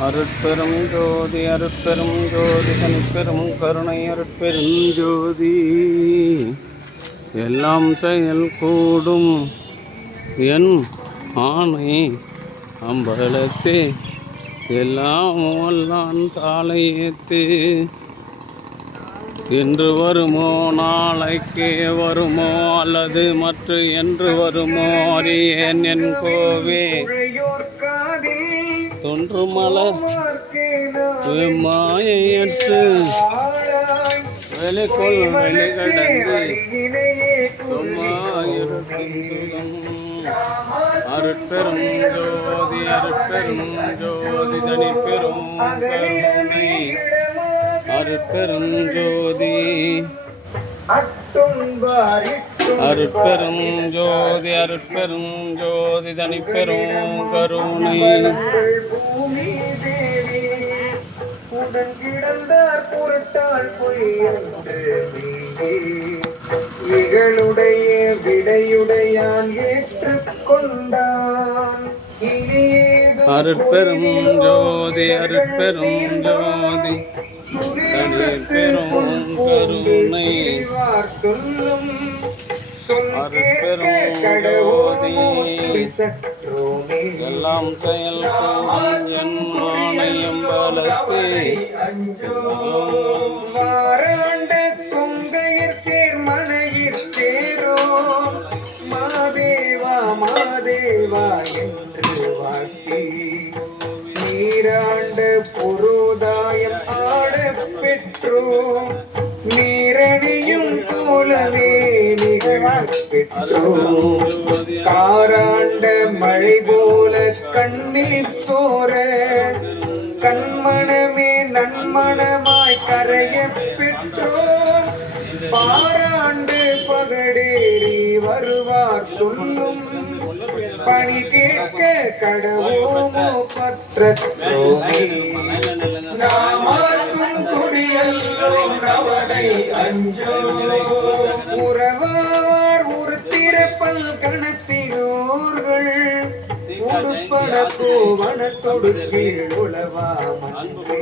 அருட்பெரும் ஜோதி அருட்பெரும் ஜோதி தனிப்பெரும் கருணை அருட்பெரும் ஜோதி. எல்லாம் செயல் கூடும் என் ஆணை அம்பலத்தே எல்லாம் வல்லான் தாளையத்தே. இன்று வருமோ நாளைக்கே வருமோ அல்லது மற்ற என்று வருமோ அறியேன் என் கோவே. தொன்றுமல மாயையற்று வெளிக்கொள் வெளிகடந்து அருட்பெரும் ஜோதி அருட்பெரும் ஜோதி தனிப்பெரும் கருணை அருட்பெரும் ஜோதி அருட்பெரும் ஜோதி அருட்பெரும் ஜோதி தனிப்பெரும் கருணை. உடன்கிடந்தார் பொருட்டால் பொய்யுடைய விடையுடையான் ஏற்றுக்கொண்டான். அருட்பெரும் ஜோதி அருட்பெரும் ஜோதி தனிப்பெரும் கருணை அருட்பெரும் ஜோதி. எல்லாம் செயல் கூடும் என் ஆணையம்பலத்தே மாறாண்ட கொங்கையர் சேர் மனையிற் சேரோ மாதேவா மாதேவா என்று வாழ்த்தி நீராண்ட பொருதாயம் ஆட பெற்றோம். நீரணியும் போலவே நிகழ பெற்றோம். காராண்ட மழை போல கண்ணீர் சோர கண்மணமே நன்மணமாய் கரைய பெற்றோம். பாராண்டு பகடேறி வருவார் சொல்லும் பணி கேட்க கடவோமோ பற்றோமே. நாமாக்கும் குடியல்லோம் நவனை அஞ்சோ உறவார் ஒரு திறப்பல் கணத்தினோர்கள் உடுப்பட கோவனத்தொடு கீழ் உளவாமன்றே.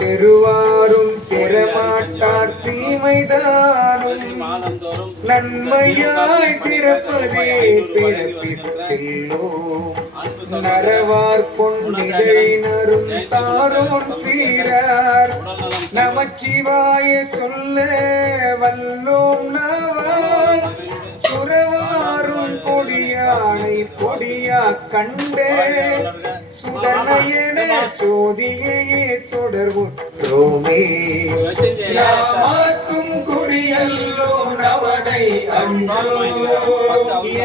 தெருவாரும் செரமாட்டார் தீமைதானும் நன்மையாய் சிறப்பதே பிறப்பிற் செல்லோம். நரவார் பொன்னிகழினரும் தாரோன் சீரார் நமச்சிவாய சொல்ல வல்லோம் நாவார். சுரவாரும் பொடியானை பொடியா கண்டே சுடனையன சோதியையே தொடர்வுற்றோமே. நாமாக்கும் குறியல்லோம் நவனை அன்றோ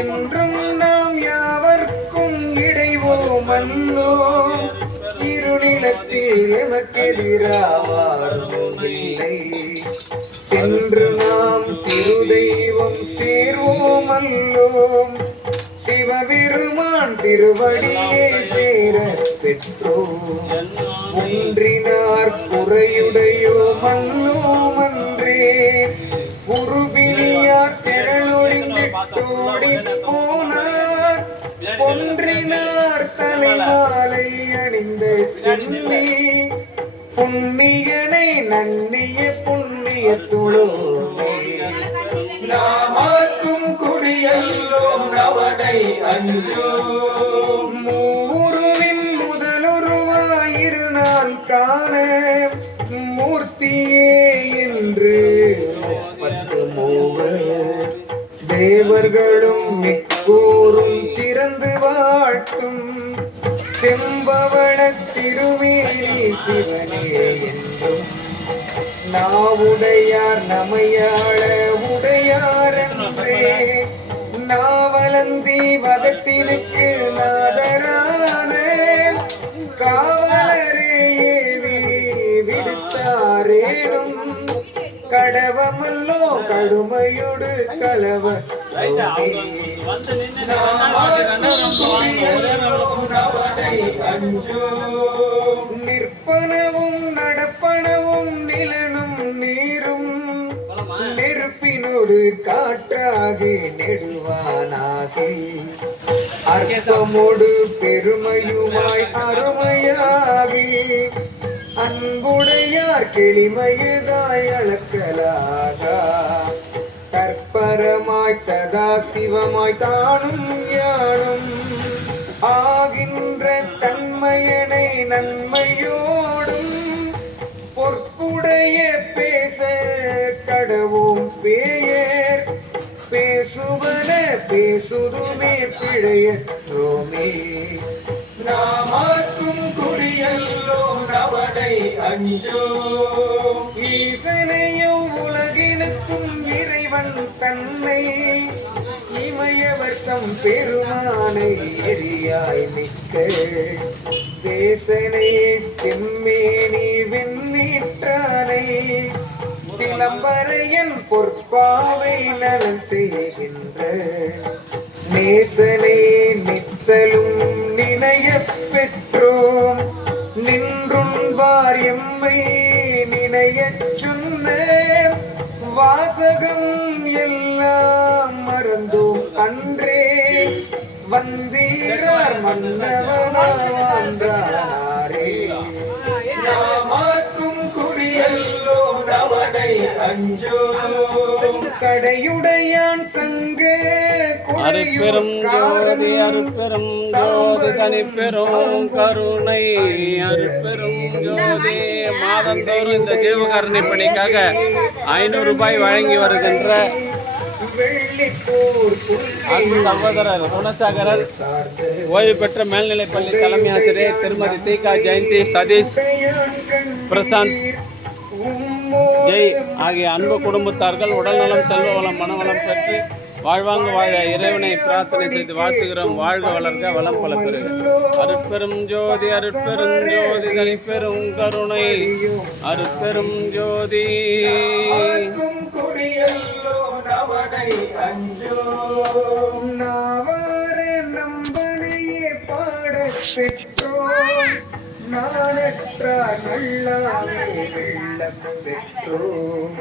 என்றும் நாம் யாவர்க்கும் இடைவோம் அல்லோ. இருநிலத்தில் எமக்கெதிராவாரும் இல்லை சென்று நாம் சிறு தெய்வம் சேர்வோம் அல்லோம். சிவபெருமான் திருவடியே சேர பெற்றோம். ஒன்றினார் குறையுடையோ மல்லோம் அன்றே. குருபினியார் செரலொழிந்தோடி போனார். ஒன்றினார் தலைமாலை அணிந்த சென்னி புண்ணியனை நன்னிய புண்ணிய துளோமே. நாமாக்கும் குடியல்லோம் நவனை அஞ்சோ மூருவின் முதலுருவாயிரு நான் காண மூர்த்தியே என்று முப்பத்து மூவர் தேவர்களும் மிக்கூறும் சிறந்து வாழ்த்தும். செம்பவள திருமேனி சிவனே என்றும் நாவுடையார் நமையாள உடையாரன்றே. நாவலந்தி வதத்தினுக்கு நாதரான காவலரே விடுத்தாரேனும் கடவமல்லோ கடுமையோடு கலவ நிற்பனவும் நடப்பனவும் நிலனும் நீரும் நெருப்பினோடு காற்றாகி நெடுவானாகி அற்பமோடு பெருமையுமாய் அருமையாகி அன்புடையார் கிளிமையதாய் அளக்கலாகா கற்பரமாய் சதா சிவமாய் தானும் யானும் ஆகின்ற தன்மையனை நன்மையோடும் பொற்புடைய பேச கடவும் பேயர் பேசுவன பேசுதுமே பிழையற்றோமே நாமாக்கும் குறியல்லோ நவனை அஞ்சோ ஈசனையும் உலகினுக்கும் இறைவன் தன்னை இமயவர்த்தம் பெருமானை எரியாய் மிக்க தேசனை செம்மேனி வெண்ணீற்றானை சிலம்பரையன் பொற்பாவை நலன் செய்கின்ற நேசனை நித்தலும் நினைய பெற்றோம் நின்றுண்பார் எம்மை நினையச் சொன்ன வாசகம் எல்லாம் மறந்தோம் அன்றே வந்தீரார் மன்னவனாரே நாமாக்கும் குறியல்லோ நவனை அஞ்சோ கடையுடையான் சங்க அருட்பெரும் ஜோதி அருட்பெரும் ஜோதி தனிப்பெரும் கருணை அருட்பெரும் ஜோதி மாதந்தோறும் இந்த ஜீவகாருண்ய பணிக்காக 500 ரூபாய் வழங்கி வருகின்ற அன்பு சகோதரர் குணசாகரர் ஓய்வு பெற்ற மேல்நிலைப்பள்ளி தலைமை ஆசிரியர் திருமதி தீகா ஜெயந்தி சதீஷ் பிரசாந்த் ஜெய் ஆகிய அன்பு குடும்பத்தார்கள் உடல்நலம் செல்வ வளம் மனவளம் பெற்று வாழ்வாங்க வாழ இறைவனை பிரார்த்தனை செய்து வாழ்த்துகிறோம். வாழ்க வளர்க வளம் பல பெறுக. அருட்பெரும் ஜோதி அருட்பெரும் ஜோதி தனிப்பெரும் கருணை அருட்பெரும் ஜோதி நானற்ற நல்ல பெற்றோம்.